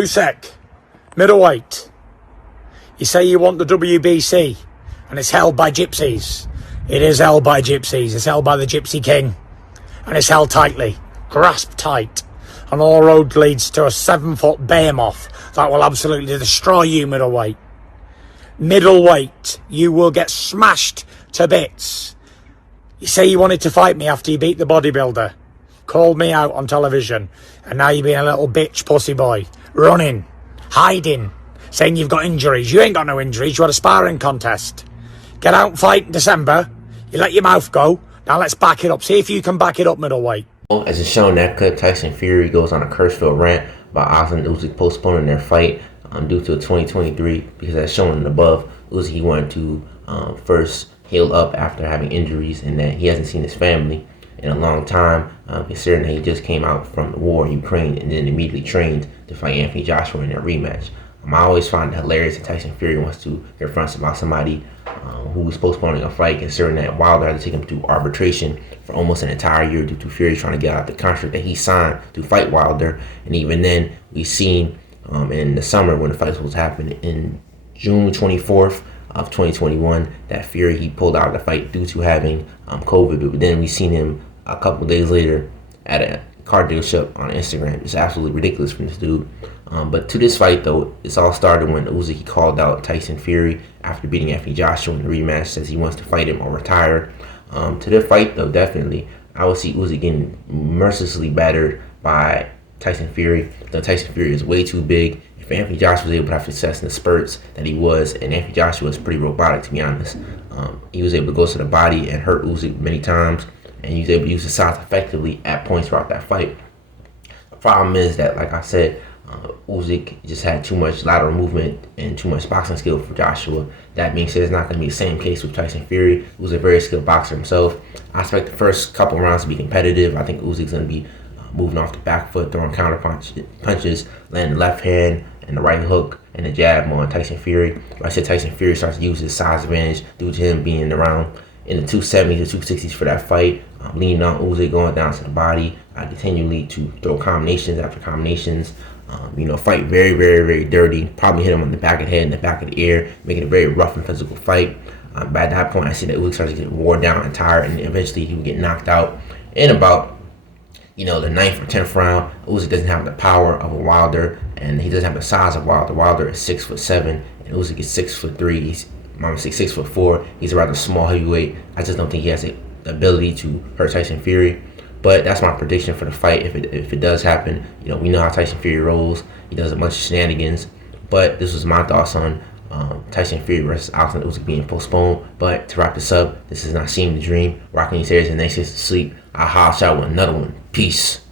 Usyk, middleweight. You say you want the WBC, and it's held by gypsies. It is held by gypsies. It's held by the Gypsy King, and it's held tightly, grasped tight. And all road leads to a 7-foot behemoth that will absolutely destroy you, middleweight. Middleweight, you will get smashed to bits. You say you wanted to fight me after you beat the bodybuilder. Called me out on television. And now you're being a little bitch pussy boy. Running. Hiding. Saying you've got injuries. You ain't got no injuries. You had a sparring contest. Get out and fight in December. You let your mouth go. Now let's back it up. See if you can back it up, middleweight. As it's shown in that clip, Tyson Fury goes on a curse-filled rant about Oleksandr Usyk postponing their fight due to 2023, because as shown above, Usyk wanted to first heal up after having injuries, and that he hasn't seen his family in a long time, considering that he just came out from the war in Ukraine and then immediately trained to fight Anthony Joshua in their rematch. I always find it hilarious that Tyson Fury wants to confront about somebody who was postponing a fight, considering that Wilder had to take him to arbitration for almost an entire year due to Fury trying to get out the contract that he signed to fight Wilder. And even then, we've seen in the summer when the fight was supposed to happen in June 24th of 2021 that Fury, he pulled out of the fight due to having COVID. But then we seen him a couple days later at a car dealership on Instagram. It's absolutely ridiculous from this dude. But to this fight, though, it's all started when Usyk called out Tyson Fury after beating Anthony Joshua in the rematch, says he wants to fight him or retire. To the fight, though, definitely, I would see Usyk getting mercilessly battered by Tyson Fury. Though Tyson Fury is way too big. If Anthony Joshua was able to have success in the spurts that he was, and Anthony Joshua was pretty robotic, to be honest, he was able to go to the body and hurt Usyk many times, and he was able to use his size effectively at points throughout that fight. The problem is that, like I said, Usyk just had too much lateral movement and too much boxing skill for Joshua. That being said, it's not going to be the same case with Tyson Fury, who's a very skilled boxer himself. I expect the first couple rounds to be competitive. I think Usyk's going to be moving off the back foot, throwing counter punches, landing the left hand and the right hook and the jab on Tyson Fury. Like I said, Tyson Fury starts to use his size advantage due to him being around in the 270s or 260s for that fight, leaning on Usyk, going down to the body, continually to throw combinations after combinations. Fight very, very, very dirty. Probably hit him on the back of the head and the back of the ear, making it a very rough and physical fight. But at that point, I see that Usyk starts to get worn down and tired, and eventually he would get knocked out in about, the 9th or 10th round. Usyk doesn't have the power of a Wilder, and he doesn't have the size of Wilder. Wilder is 6'7", and Usyk is 6'3". He's 6'4". He's a rather small heavyweight. I just don't think he has the ability to hurt Tyson Fury. But that's my prediction for the fight. If it does happen, we know how Tyson Fury rolls. He does a bunch of shenanigans. But this was my thoughts on Tyson Fury versus Oleksandr Usyk being postponed. But to wrap this up, this is not Seeing the Dream. Rocking these areas and next to sleep. I'll holler out with another one. Peace.